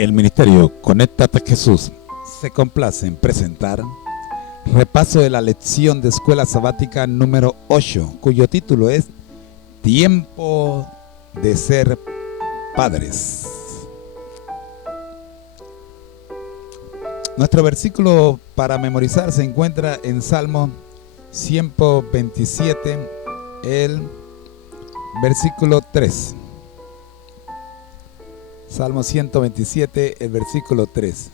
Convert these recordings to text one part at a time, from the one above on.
El ministerio Conéctate a Jesús se complace en presentar repaso de la lección de escuela sabática número 8, cuyo título es Tiempo de ser padres. Nuestro versículo para memorizar se encuentra en Salmo 127, el versículo 3. Salmo 127, el versículo 3.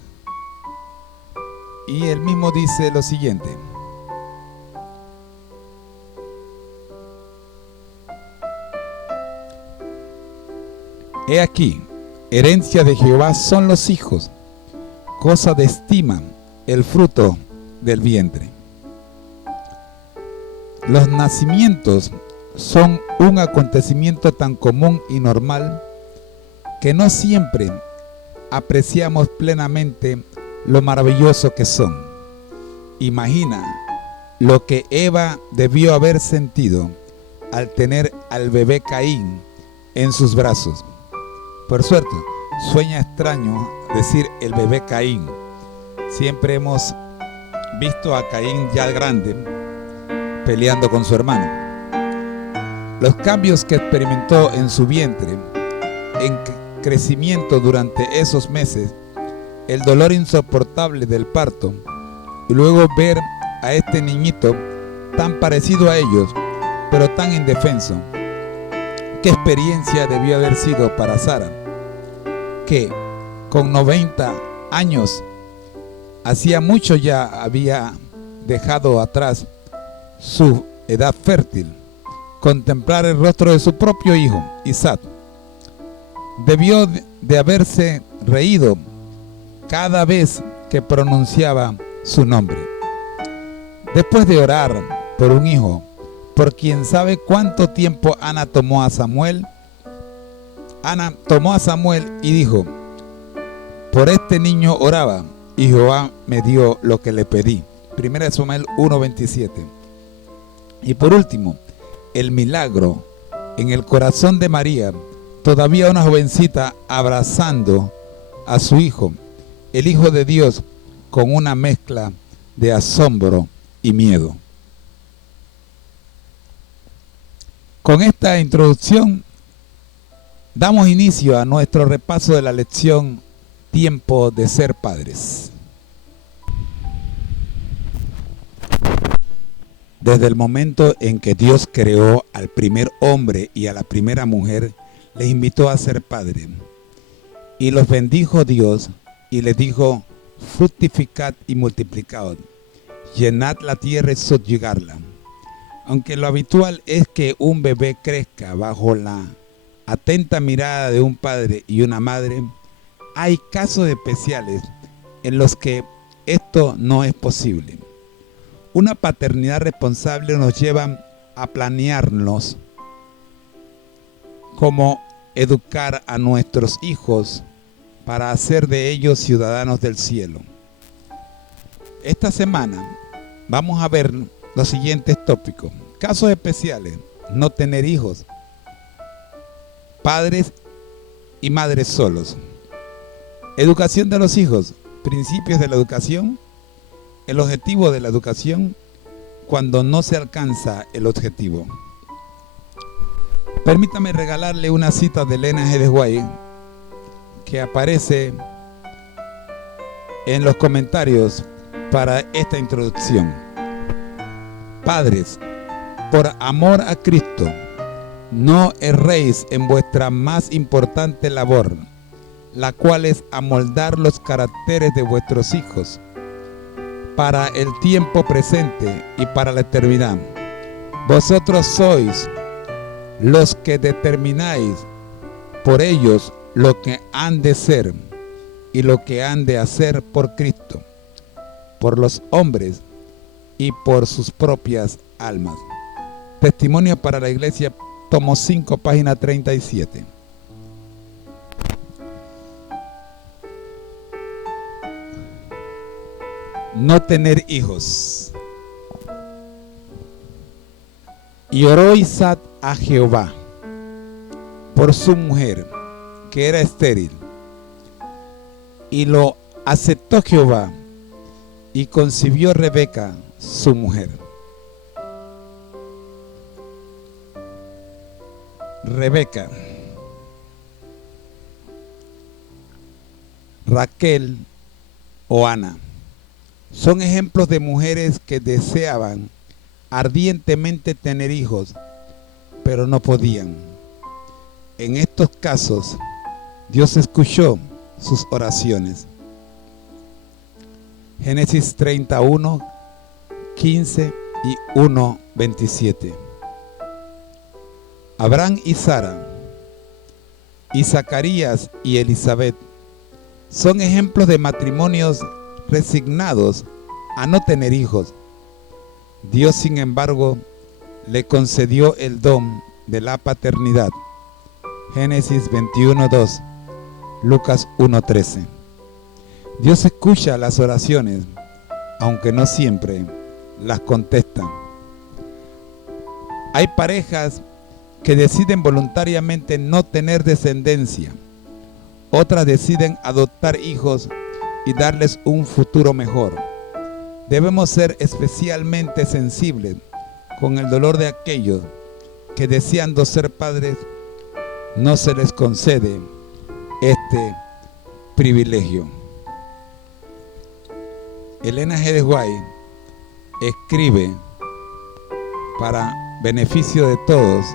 Y el mismo dice lo siguiente: He aquí, herencia de Jehová son los hijos, cosa de estima el fruto del vientre. Los nacimientos son un acontecimiento tan común y normal que no siempre apreciamos plenamente lo maravilloso que son. Imagina lo que Eva debió haber sentido al tener al bebé Caín en sus brazos. Por suerte, suena extraño decir el bebé Caín. Siempre hemos visto a Caín ya grande peleando con su hermano. Los cambios que experimentó en su vientre, en crecimiento durante esos meses, el dolor insoportable del parto, y luego ver a este niñito tan parecido a ellos, pero tan indefenso. ¿Qué experiencia debió haber sido para Sara, que con 90 años, hacía mucho ya había dejado atrás su edad fértil, contemplar el rostro de su propio hijo, Isaac? Debió de haberse reído cada vez que pronunciaba su nombre. Después de orar por un hijo, por quien sabe cuánto tiempo, Ana tomó a Samuel y dijo: por este niño oraba, y Jehová me dio lo que le pedí. 1 Samuel 1:27. Y por último, el milagro en el corazón de María, todavía una jovencita abrazando a su hijo, el Hijo de Dios, con una mezcla de asombro y miedo. Con esta introducción damos inicio a nuestro repaso de la lección Tiempo de ser padres. Desde el momento en que Dios creó al primer hombre y a la primera mujer, les invitó a ser padres. Y los bendijo Dios y les dijo: fructificad y multiplicaos, llenad la tierra y subyugadla. Aunque lo habitual es que un bebé crezca bajo la atenta mirada de un padre y una madre, hay casos especiales en los que esto no es posible. Una paternidad responsable nos lleva a planearnos cómo educar a nuestros hijos para hacer de ellos ciudadanos del cielo. Esta semana vamos a ver los siguientes tópicos: casos especiales, no tener hijos, padres y madres solos, educación de los hijos, principios de la educación, el objetivo de la educación cuando no se alcanza el objetivo. Permítame regalarle una cita de Elena G. de White que aparece en los comentarios para esta introducción. Padres, por amor a Cristo, no erréis en vuestra más importante labor, la cual es amoldar los caracteres de vuestros hijos para el tiempo presente y para la eternidad. Vosotros sois los que determináis por ellos lo que han de ser y lo que han de hacer por Cristo, por los hombres y por sus propias almas. Testimonio para la Iglesia, tomo 5, página 37. No tener hijos. Y oró Isaac a Jehová por su mujer, que era estéril. Y lo aceptó Jehová, y concibió Rebeca, su mujer. Rebeca, Raquel o Ana son ejemplos de mujeres que deseaban ardientemente tener hijos, pero no podían. En estos casos, Dios escuchó sus oraciones. Génesis 31, 15 y 1, 27. Abraham y Sara, y Zacarías y Elizabeth son ejemplos de matrimonios resignados a no tener hijos. Dios, sin embargo, le concedió el don de la paternidad. Génesis 21:2, Lucas 1:13. Dios escucha las oraciones, aunque no siempre las contesta. Hay parejas que deciden voluntariamente no tener descendencia. Otras deciden adoptar hijos y darles un futuro mejor. Debemos ser especialmente sensibles con el dolor de aquellos que, deseando ser padres, no se les concede este privilegio. Elena G. de White escribe, para beneficio de todos,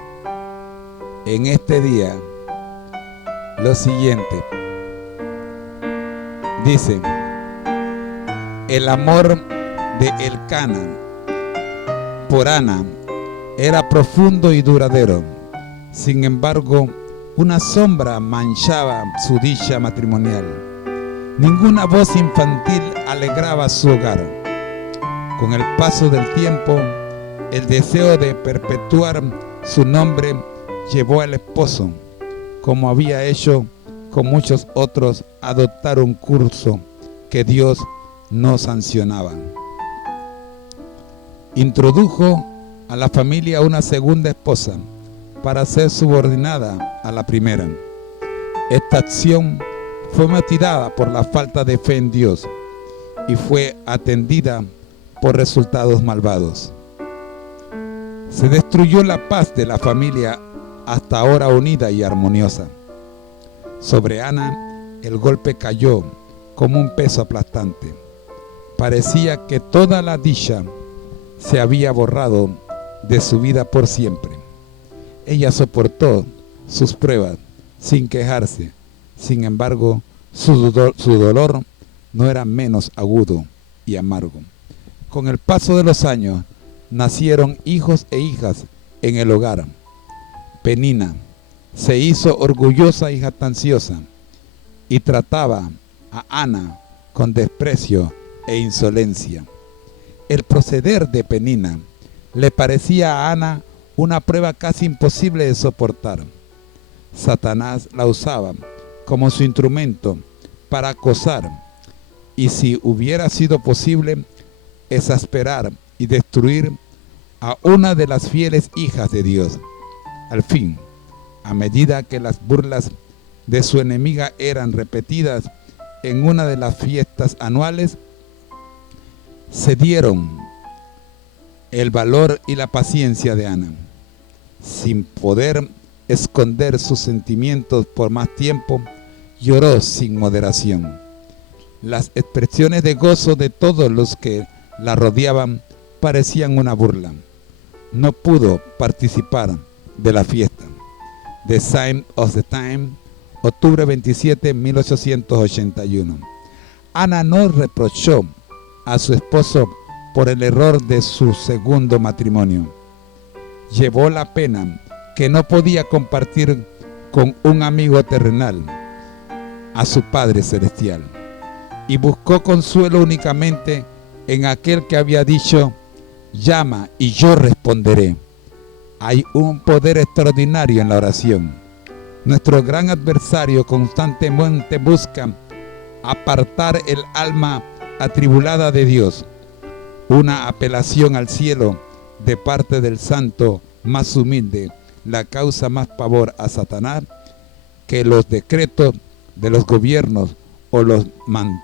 en este día, lo siguiente. Dice: el amor de Elcana por Ana era profundo y duradero. Sin embargo, una sombra manchaba su dicha matrimonial. Ninguna voz infantil alegraba su hogar. Con el paso del tiempo, el deseo de perpetuar su nombre llevó al esposo, como había hecho con muchos otros, a adoptar un curso que Dios no sancionaba. Introdujo a la familia una segunda esposa para ser subordinada a la primera. Esta acción fue motivada por la falta de fe en Dios y fue atendida por resultados malvados. Se destruyó la paz de la familia, hasta ahora unida y armoniosa. Sobre Ana, el golpe cayó como un peso aplastante. Parecía que toda la dicha se había borrado de su vida por siempre. Ella soportó sus pruebas sin quejarse. Sin embargo, su dolor no era menos agudo y amargo. Con el paso de los años, nacieron hijos e hijas en el hogar. Penina se hizo orgullosa y jactanciosa y trataba a Ana con desprecio e insolencia. El proceder de Penina le parecía a Ana una prueba casi imposible de soportar. Satanás la usaba como su instrumento para acosar, y si hubiera sido posible, exasperar y destruir a una de las fieles hijas de Dios. Al fin, a medida que las burlas de su enemiga eran repetidas en una de las fiestas anuales, cedieron el valor y la paciencia de Ana. Sin poder esconder sus sentimientos por más tiempo, lloró sin moderación. Las expresiones de gozo de todos los que la rodeaban parecían una burla. No pudo participar de la fiesta. The Sign of the Time, octubre 27, 1881. Ana no reprochó a su esposo por el error de su segundo matrimonio. Llevó la pena que no podía compartir con un amigo terrenal, a su Padre Celestial, y buscó consuelo únicamente en aquel que había dicho: llama y yo responderé. Hay un poder extraordinario en la oración. Nuestro gran adversario constantemente busca apartar el alma atribulada de Dios. Una apelación al cielo de parte del santo más humilde la causa más pavor a Satanás que los decretos de los gobiernos o los mandatos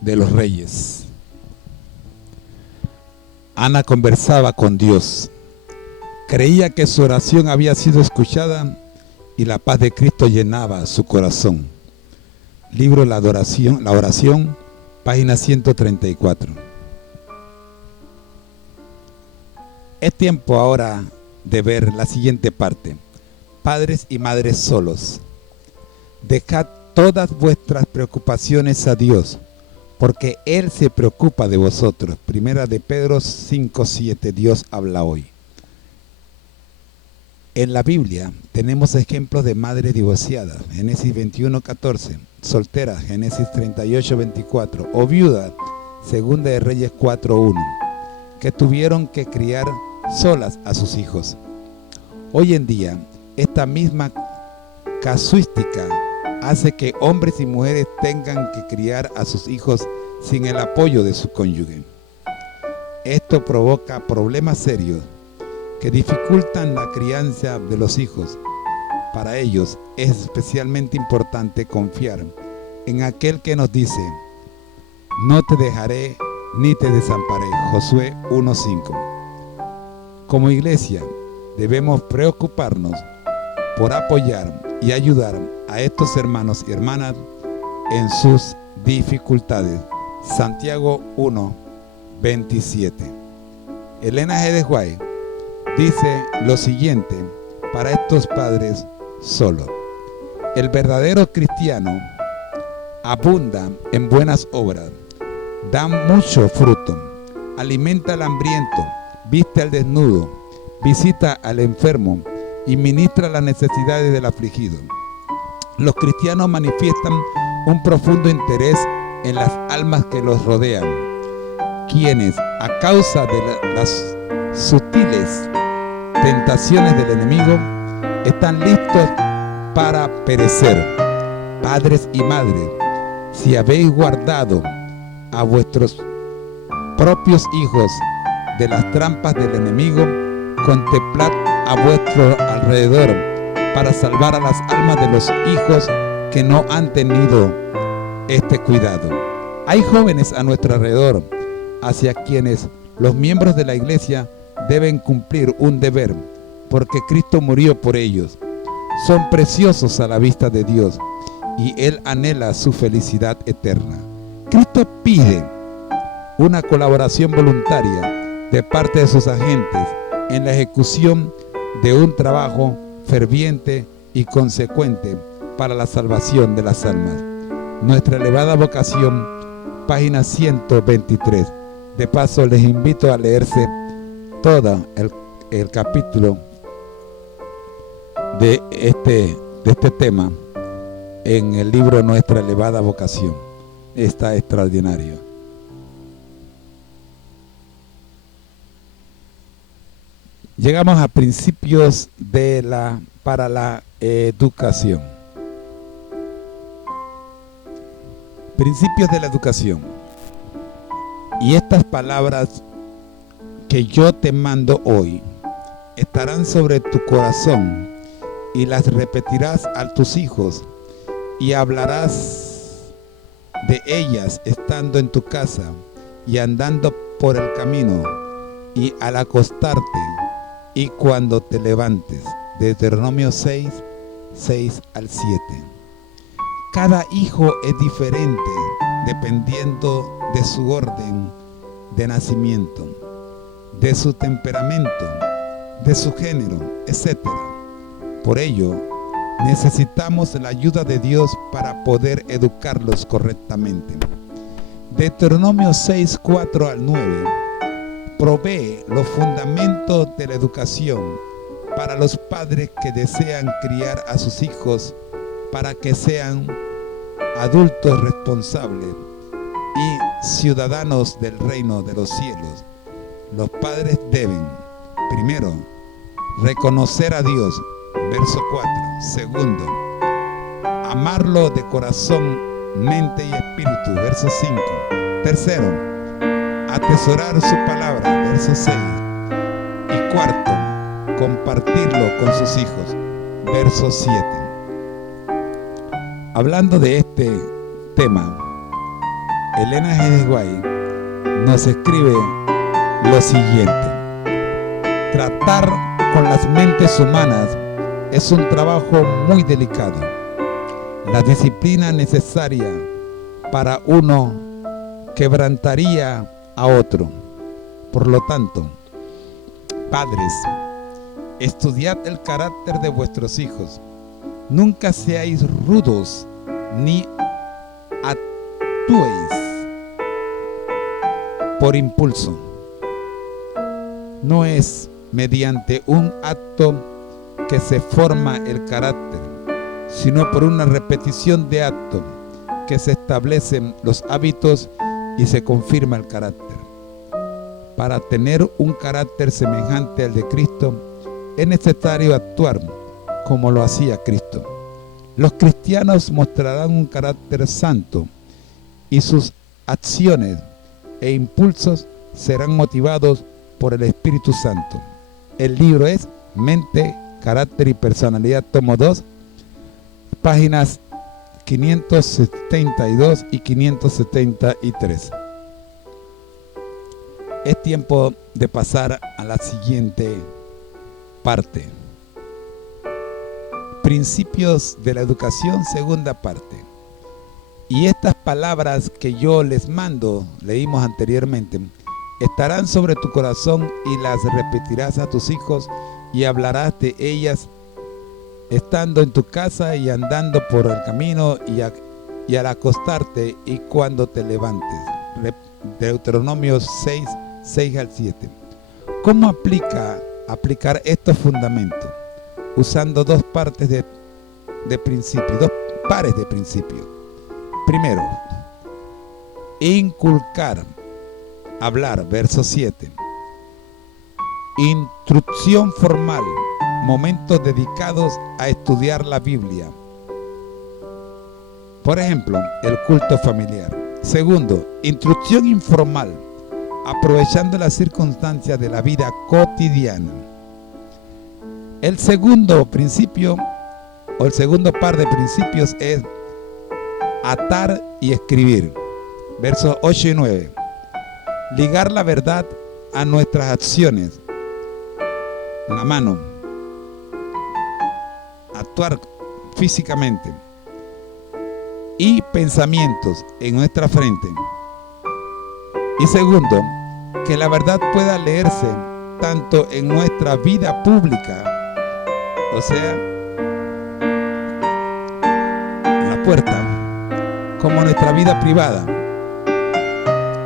de los reyes. Ana conversaba con Dios. Creía que su oración había sido escuchada y la paz de Cristo llenaba su corazón. Libro La Oración, página 134. Es tiempo ahora de ver la siguiente parte. Padres y madres solos. Dejad todas vuestras preocupaciones a Dios, porque Él se preocupa de vosotros. Primera de Pedro 5:7. Dios habla hoy. En la Biblia tenemos ejemplos de madres divorciadas, Génesis 21:14, solteras, Génesis 38:24, o viudas, Segunda de Reyes 4:1, que tuvieron que criar solas a sus hijos. Hoy en día, esta misma casuística hace que hombres y mujeres tengan que criar a sus hijos sin el apoyo de su cónyuge. Esto provoca problemas serios que dificultan la crianza de los hijos. Para ellos es especialmente importante confiar en aquel que nos dice: no te dejaré ni te desamparé, Josué 1:5. Como iglesia debemos preocuparnos por apoyar y ayudar a estos hermanos y hermanas en sus dificultades. Santiago 1:27. Elena G. de White dice lo siguiente para estos padres solos: el verdadero cristiano abunda en buenas obras, da mucho fruto, alimenta al hambriento, viste al desnudo, visita al enfermo y ministra las necesidades del afligido. Los cristianos manifiestan un profundo interés en las almas que los rodean, quienes, a causa de las sutiles tentaciones del enemigo, están listos para perecer. Padres y madres, si habéis guardado a vuestros propios hijos de las trampas del enemigo, contemplad a vuestro alrededor para salvar a las almas de los hijos que no han tenido este cuidado. Hay jóvenes a nuestro alrededor hacia quienes los miembros de la iglesia deben cumplir un deber, porque Cristo murió por ellos. Son preciosos a la vista de Dios y Él anhela su felicidad eterna. Cristo pide una colaboración voluntaria de parte de sus agentes en la ejecución de un trabajo ferviente y consecuente para la salvación de las almas. Nuestra elevada vocación, página 123. De paso, les invito a leerse todo el capítulo de este tema en el libro Nuestra elevada vocación. Está extraordinario. Llegamos a principios para la educación. Principios de la educación. Y estas palabras que yo te mando hoy estarán sobre tu corazón y las repetirás a tus hijos y hablarás de ellas estando en tu casa y andando por el camino y al acostarte y cuando te levantes. Deuteronomio 6:6 al 7. Cada hijo es diferente dependiendo de su orden de nacimiento, de su temperamento, de su género, etc. Por ello, necesitamos la ayuda de Dios para poder educarlos correctamente. Deuteronomio 6:4 al 9 provee los fundamentos de la educación para los padres que desean criar a sus hijos para que sean adultos responsables y ciudadanos del reino de los cielos. Los padres deben, primero, reconocer a Dios, verso 4. Segundo, amarlo de corazón, mente y espíritu, verso 5. Tercero, atesorar su palabra, verso 6. Y cuarto, compartirlo con sus hijos, verso 7. Hablando de este tema, Elena G. de White nos escribe lo siguiente: tratar con las mentes humanas es un trabajo muy delicado. La disciplina necesaria para uno quebrantaría a otro. Por lo tanto, padres, estudiad el carácter de vuestros hijos. Nunca seáis rudos ni actuéis por impulso. No es mediante un acto que se forma el carácter, sino por una repetición de actos que se establecen los hábitos y se confirma el carácter. Para tener un carácter semejante al de Cristo, es necesario actuar como lo hacía Cristo. Los cristianos mostrarán un carácter santo y sus acciones e impulsos serán motivados por el Espíritu Santo. El libro es Mente, Carácter y Personalidad, tomo 2, páginas 572 y 573. Es tiempo de pasar a la siguiente parte. Principios de la educación, segunda parte. Y estas palabras que yo les mando, leímos anteriormente, estarán sobre tu corazón y las repetirás a tus hijos y hablarás de ellas estando en tu casa y andando por el camino y al acostarte y cuando te levantes. Deuteronomio 6, 6 al 7. ¿Cómo aplicar estos fundamentos? Usando dos pares de principio. Primero, inculcar, hablar, verso 7. Instrucción formal, momentos dedicados a estudiar la Biblia. Por ejemplo, el culto familiar. Segundo, instrucción informal, aprovechando las circunstancias de la vida cotidiana. El segundo principio, o el segundo par de principios, es atar y escribir. Versos 8 y 9. Ligar la verdad a nuestras acciones. La mano. Actuar físicamente. Y pensamientos en nuestra frente. Y segundo, que la verdad pueda leerse tanto en nuestra vida pública, o sea, en la puerta, como en nuestra vida privada,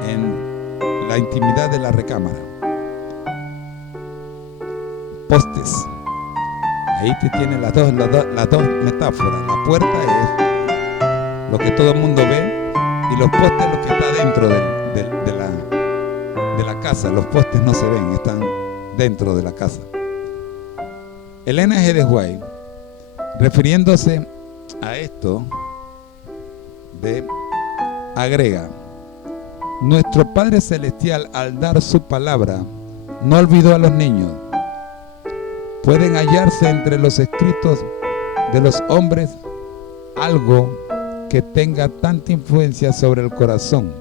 en la intimidad de la recámara. Postes. Ahí te tienen las dos metáforas. La puerta es lo que todo el mundo ve y los postes lo que está dentro de la casa. Los postes no se ven, están dentro de la casa. Elena G. de White, refiriéndose a esto, agrega: nuestro Padre Celestial, al dar su palabra, no olvidó a los niños. Pueden hallarse entre los escritos de los hombres algo que tenga tanta influencia sobre el corazón,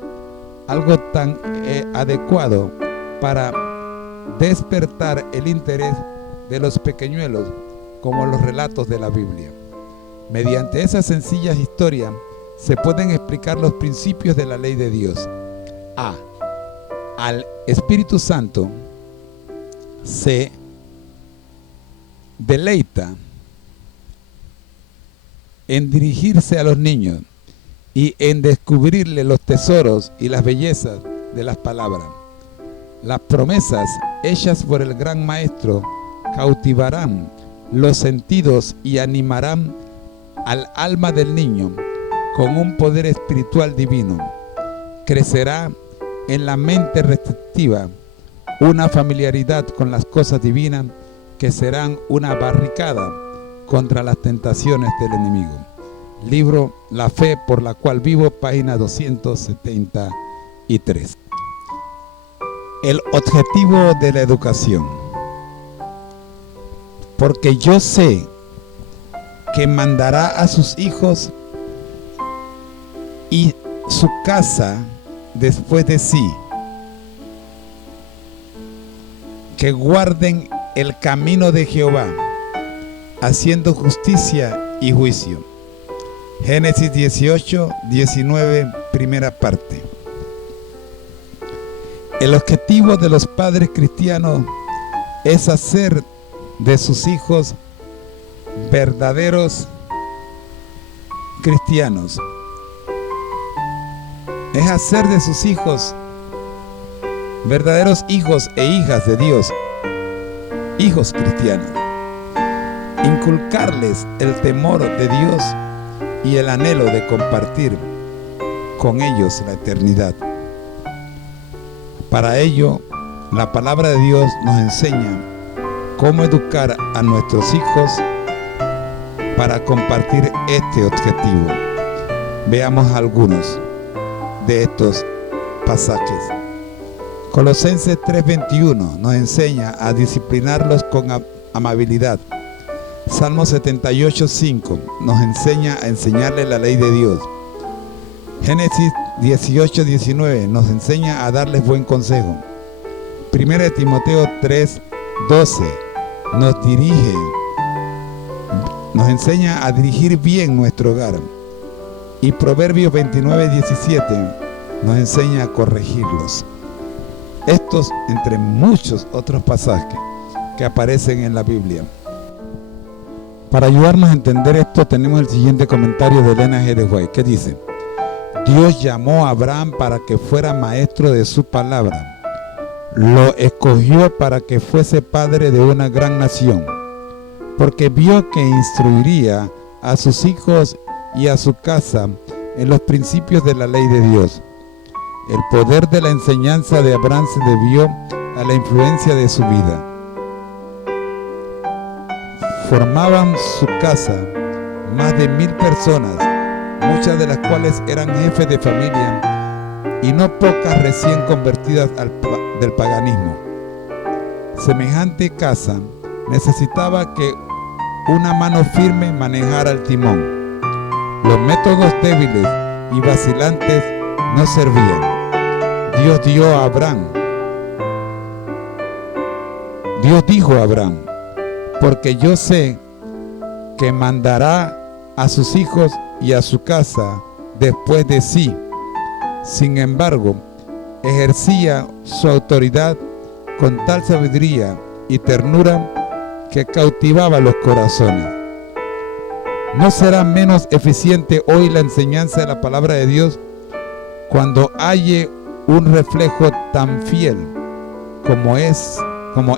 algo tan adecuado para despertar el interés de los pequeñuelos como los relatos de la Biblia. Mediante esas sencillas historias se pueden explicar los principios de la ley de Dios. Al Espíritu Santo se deleita en dirigirse a los niños y en descubrirle los tesoros y las bellezas de las palabras. Las promesas hechas por el gran maestro cautivarán los sentidos y animarán al alma del niño con un poder espiritual divino. Crecerá en la mente receptiva una familiaridad con las cosas divinas que serán una barricada contra las tentaciones del enemigo. Libro La Fe por la cual vivo, página 273. El objetivo de la educación. Porque yo sé que mandará a sus hijos y su casa después de sí, que guarden el camino de Jehová, haciendo justicia y juicio. Génesis 18, 19, primera parte. El objetivo de los padres cristianos es hacer de sus hijos verdaderos cristianos. Es hacer de sus hijos verdaderos hijos e hijas de Dios, hijos cristianos. Inculcarles el temor de Dios y el anhelo de compartir con ellos la eternidad. Para ello, la palabra de Dios nos enseña cómo educar a nuestros hijos para compartir este objetivo. Veamos algunos de estos pasajes. Colosenses 3:21 nos enseña a disciplinarlos con amabilidad. Salmo 78:5 nos enseña a enseñarle la ley de Dios. Génesis 18:19 nos enseña a darles buen consejo. 1 Timoteo 3:12 nos enseña a dirigir bien nuestro hogar. Y Proverbios 29:17 nos enseña a corregirlos. Estos entre muchos otros pasajes que aparecen en la Biblia. Para ayudarnos a entender esto, tenemos el siguiente comentario de Elena G. de White, que dice: Dios llamó a Abraham para que fuera maestro de su palabra. Lo escogió para que fuese padre de una gran nación, porque vio que instruiría a sus hijos y a su casa en los principios de la ley de Dios. El poder de la enseñanza de Abraham se debió a la influencia de su vida. Formaban su casa más de 1000 personas, muchas de las cuales eran jefes de familia y no pocas recién convertidas del paganismo. Semejante casa necesitaba que una mano firme manejara el timón. Los métodos débiles y vacilantes no servían. Dios dijo a Abraham: porque yo sé que mandará a sus hijos y a su casa después de sí. Sin embargo, ejercía su autoridad con tal sabiduría y ternura que cautivaba los corazones. ¿No será menos eficiente hoy la enseñanza de la palabra de Dios cuando halle un reflejo tan fiel como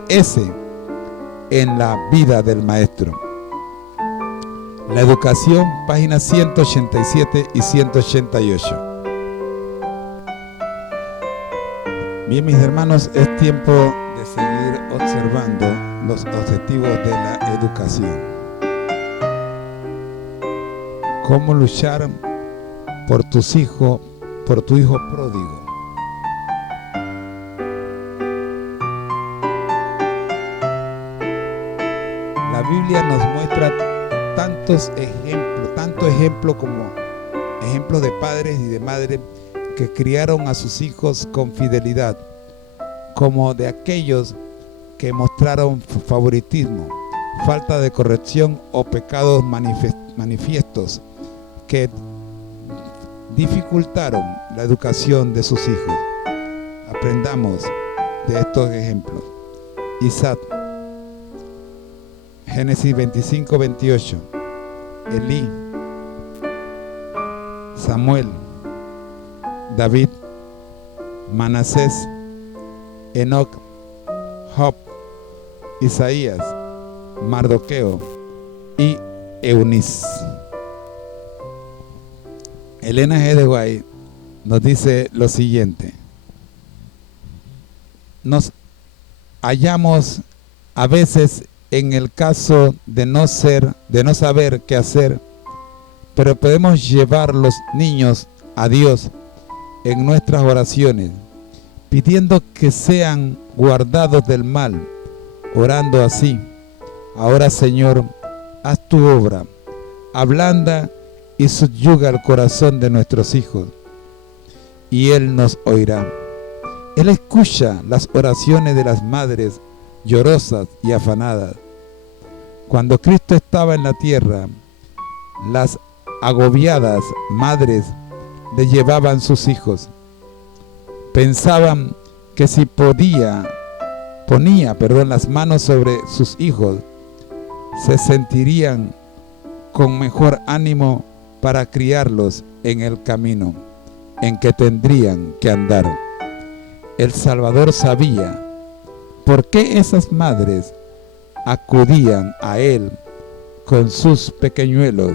ese en la vida del maestro? La educación, páginas 187 y 188. Bien, mis hermanos, es tiempo de seguir observando los objetivos de la educación. ¿Cómo luchar por tu hijo pródigo? La Biblia nos muestra tantos ejemplos como ejemplos de padres y de madres que criaron a sus hijos con fidelidad, como de aquellos que mostraron favoritismo, falta de corrección o pecados manifiestos que dificultaron la educación de sus hijos. Aprendamos de estos ejemplos. Isaac, Génesis 25:28, Elí, Samuel, David, Manasés, Enoc, Job, Isaías, Mardoqueo y Eunice. Elena G. de White nos dice lo siguiente: nos hallamos a veces en el caso de no saber qué hacer, pero podemos llevar los niños a Dios en nuestras oraciones, pidiendo que sean guardados del mal, orando así: ahora, Señor, haz tu obra, ablanda y subyuga el corazón de nuestros hijos, y Él nos oirá. Él escucha las oraciones de las madres llorosas y afanadas. Cuando Cristo estaba en la tierra, las agobiadas madres le llevaban sus hijos. Pensaban que si ponía las manos sobre sus hijos, se sentirían con mejor ánimo para criarlos en el camino en que tendrían que andar. El Salvador sabía por qué esas madres acudían a Él con sus pequeñuelos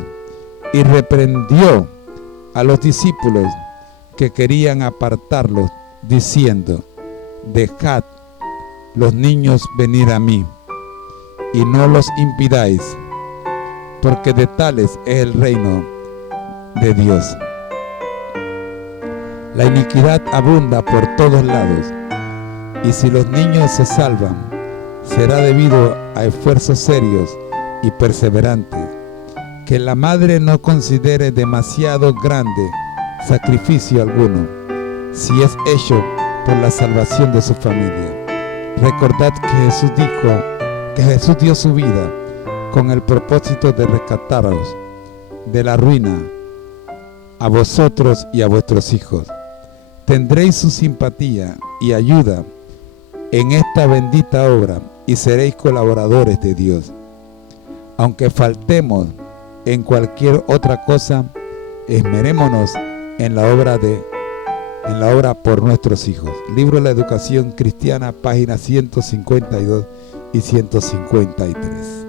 y reprendió a los discípulos que querían apartarlos, diciendo: dejad los niños venir a mí, y no los impidáis, porque de tales es el reino de Dios. La iniquidad abunda por todos lados, y si los niños se salvan, será debido a esfuerzos serios y perseverantes, que la madre no considere demasiado grande sacrificio alguno, si es hecho por la salvación de su familia. Recordad que Jesús dio su vida con el propósito de rescataros de la ruina, a vosotros y a vuestros hijos. Tendréis su simpatía y ayuda en esta bendita obra y seréis colaboradores de Dios. Aunque faltemos en cualquier otra cosa, esmerémonos en la obra por nuestros hijos. Libro de la Educación Cristiana, páginas 152 y 153.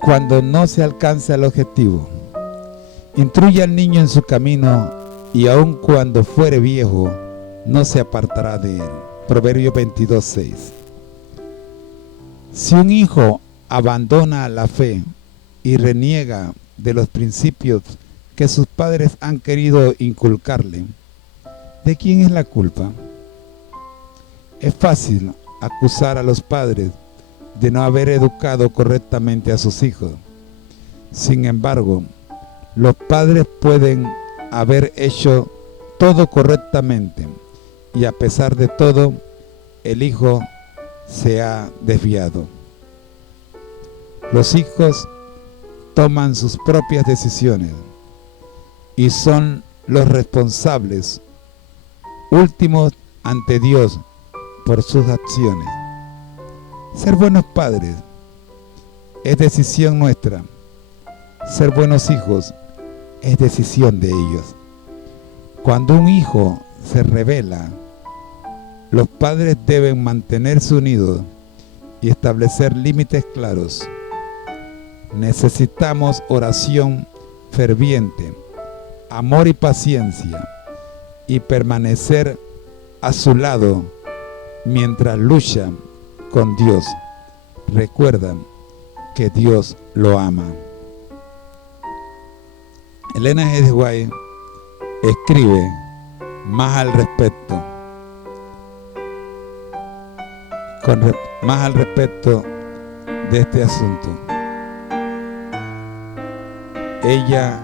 Cuando no se alcanza el objetivo, instruye al niño en su camino, y aun cuando fuere viejo, no se apartará de él. Proverbio 22:6. Si un hijo abandona la fe y reniega de los principios que sus padres han querido inculcarle, ¿de quién es la culpa? Es fácil acusar a los padres de no haber educado correctamente a sus hijos. Sin embargo, los padres pueden haber hecho todo correctamente, y a pesar de todo, el hijo se ha desviado. Los hijos toman sus propias decisiones y son los responsables últimos ante Dios por sus acciones. Ser buenos padres es decisión nuestra. Ser buenos hijos es decisión de ellos. Cuando un hijo se rebela, los padres deben mantenerse unidos y establecer límites claros. Necesitamos oración ferviente, amor y paciencia, y permanecer a su lado mientras lucha con Dios. Recuerda que Dios lo ama. Elena G. White escribe más al respecto, más al respecto de este asunto. Ella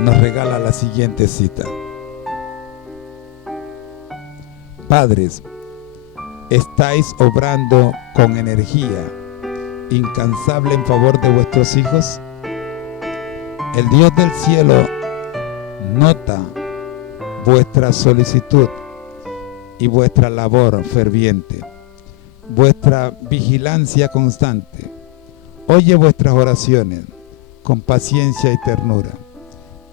nos regala la siguiente cita: padres, ¿estáis obrando con energía incansable en favor de vuestros hijos? El Dios del cielo nota vuestra solicitud y vuestra labor ferviente, vuestra vigilancia constante. Oye vuestras oraciones con paciencia y ternura.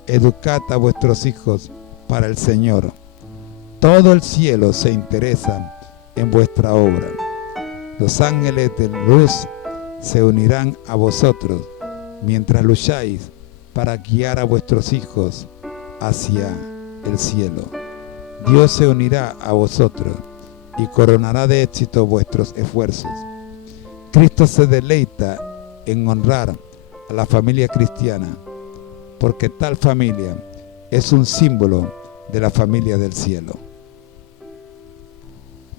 Educad a vuestros hijos para el Señor. Todo el cielo se interesa en vuestra obra. Los ángeles de luz se unirán a vosotros mientras lucháis para guiar a vuestros hijos hacia el cielo. Dios se unirá a vosotros y coronará de éxito vuestros esfuerzos. Cristo se deleita en honrar a la familia cristiana, porque tal familia es un símbolo de la familia del cielo.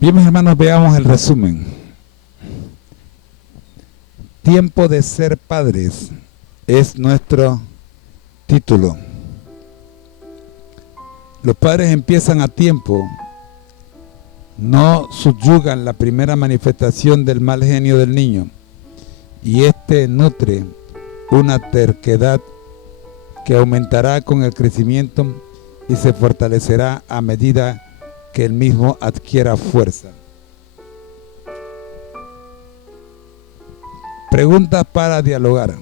Bien, mis hermanos, veamos el resumen. Tiempo de ser padres es nuestro título. Los padres empiezan a tiempo, no subyugan la primera manifestación del mal genio del niño, y este nutre una terquedad que aumentará con el crecimiento y se fortalecerá a medida que el mismo adquiera fuerza. Preguntas para dialogar.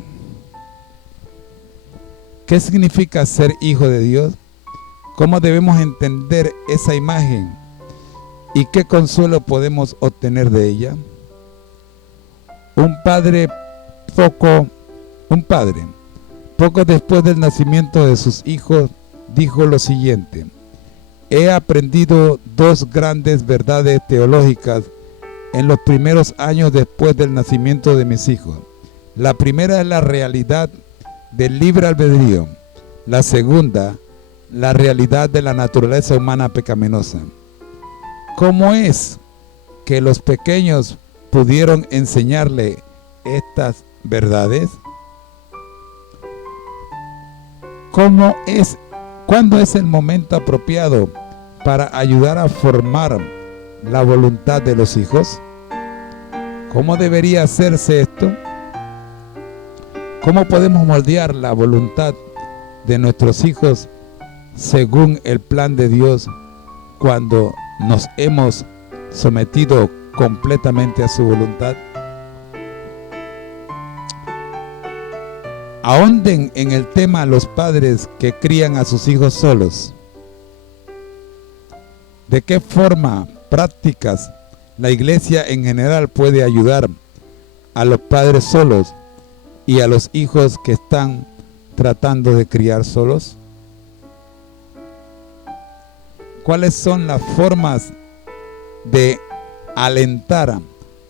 ¿Qué significa ser hijo de Dios? ¿Cómo debemos entender esa imagen? ¿Y qué consuelo podemos obtener de ella? Un padre, poco después del nacimiento de sus hijos, dijo lo siguiente: he aprendido dos grandes verdades teológicas en los primeros años después del nacimiento de mis hijos. La primera es la realidad del libre albedrío. La segunda, la realidad de la naturaleza humana pecaminosa. ¿Cómo es que los pequeños pudieron enseñarle estas verdades? ¿Cuándo es el momento apropiado para ayudar a formar la voluntad de los hijos? ¿Cómo debería hacerse esto? ¿Cómo podemos moldear la voluntad de nuestros hijos según el plan de Dios cuando nos hemos sometido completamente a su voluntad? Ahonden en el tema los padres que crían a sus hijos solos. ¿De qué forma prácticas la iglesia en general puede ayudar a los padres solos y a los hijos que están tratando de criar solos? ¿Cuáles son las formas de alentar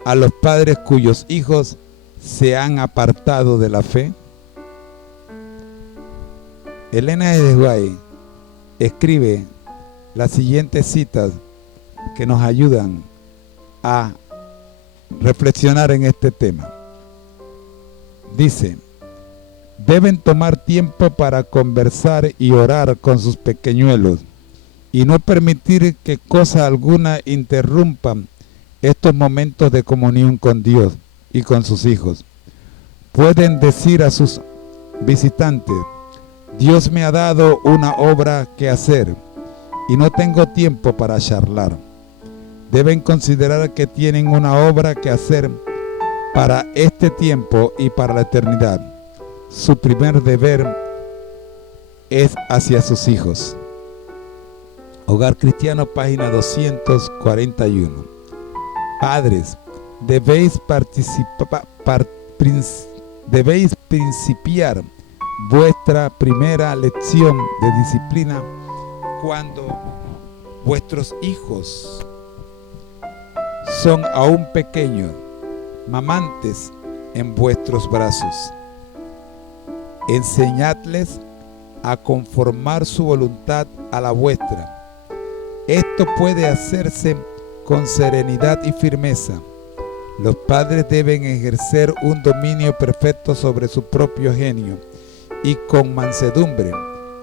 a los padres cuyos hijos se han apartado de la fe? Elena de White escribe las siguientes citas que nos ayudan a reflexionar en este tema. Dice: deben tomar tiempo para conversar y orar con sus pequeñuelos y no permitir que cosa alguna interrumpan estos momentos de comunión con Dios y con sus hijos. Pueden decir a sus visitantes: Dios me ha dado una obra que hacer y no tengo tiempo para charlar. Deben considerar que tienen una obra que hacer para este tiempo y para la eternidad. Su primer deber es hacia sus hijos. Hogar Cristiano, página 241. Padres, debéis principiar vuestra primera lección de disciplina cuando vuestros hijos son aún pequeños, mamantes en vuestros brazos. Enseñadles a conformar su voluntad a la vuestra. Esto puede hacerse con serenidad y firmeza. Los padres deben ejercer un dominio perfecto sobre su propio genio y con mansedumbre,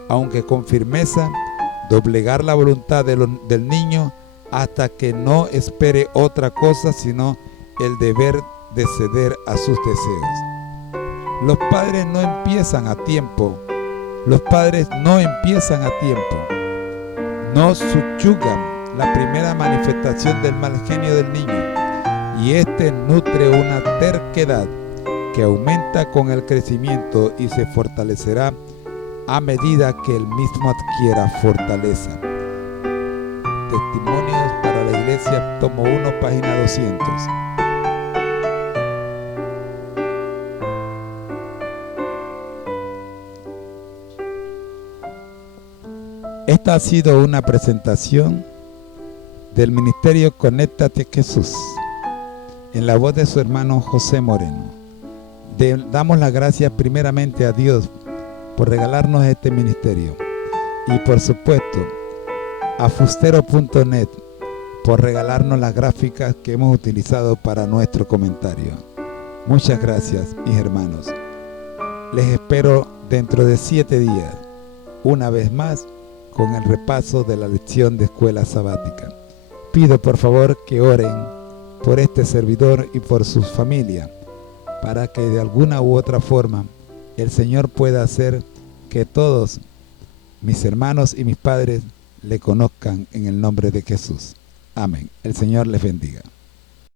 aunque con firmeza, doblegar la voluntad del niño hasta que no espere otra cosa sino el deber de ceder a sus deseos. Los padres no empiezan a tiempo. No subyugan la primera manifestación del mal genio del niño, y este nutre una terquedad que aumenta con el crecimiento y se fortalecerá a medida que el mismo adquiera fortaleza. Testimonios para la Iglesia, tomo 1, página 200. Esta ha sido una presentación del Ministerio Conéctate Jesús, en la voz de su hermano José Moreno. Damos las gracias primeramente a Dios por regalarnos este ministerio y por supuesto a Fustero.net por regalarnos las gráficas que hemos utilizado para nuestro comentario. Muchas gracias, mis hermanos. Les espero dentro de 7 días, una vez más, con el repaso de la lección de escuela sabática. Pido por favor que oren por este servidor y por su familia, para que de alguna u otra forma el Señor pueda hacer que todos mis hermanos y mis padres le conozcan en el nombre de Jesús. Amén. El Señor les bendiga.